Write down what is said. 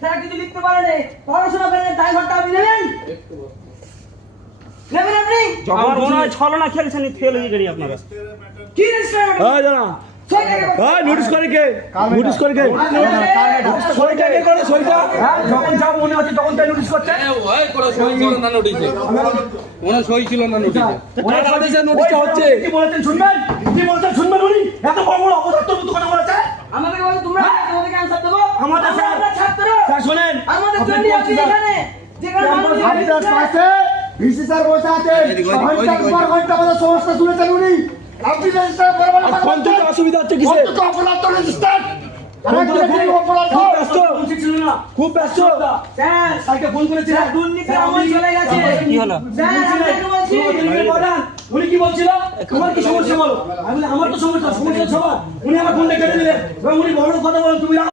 তারা কিছু লিখতে পারেনি, পড়াশোনা করেন, ড্রাইভারটা আপনি নেবেন? নেবেন আপনি? আমার মনে হয় ছলনা খেলছেন, ফেল হয়ে গেলি আপনারা। কি রেজিস্ট্রার? জানা নোটিশ করে কে? নোটিশ করে কে? সইটা কে করে? সইটা যখন যা মনে হচ্ছে তখন তাই নোটিশ করছে। ওই করে সই ছিল না নোটিশে, ওনার সই ছিল না নোটিশে। ওনার নোটিশে নোটিশটা হচ্ছে কি বলতেন শুনবেন? কি বলতেন শুনবেন? উনি এত বড় বড় অপদার্থ মতো কথা বলেছে। আমাদের বলে তোমরা তোমাদেরকে আনসার দেবো। আমাদের স্যার ছাত্র স্যার শুনেন, আমাদের জন্য আপনি এখানে যেখানে মানুষ আপনার পাশে ভিসি স্যার বসে আছেন, ঘন্টার পর ঘন্টা আমাদের সমস্ত শুনেছেন উনি। আপনি রেজিস্টার করবেন না। ফোন থেকে অসুবিধা হচ্ছে কিসে? অন্তত অপরাধ তো রেজিস্টার। খুব ব্যস্ত। স্যার স্যারকে ফোন করেছিলেন, দুর্নীতির আমল চলে গেছে। কি হলো? স্যার আপনাকে বলছি উনি কি বলছিল? তোমার কি সমস্যা বলো? আমি বলি আমার তো সমস্যা, সমস্যা সবার। উনি আমার ফোনটা কেটে দিলেন এবং উনি বড় কথা বলেন, তুমি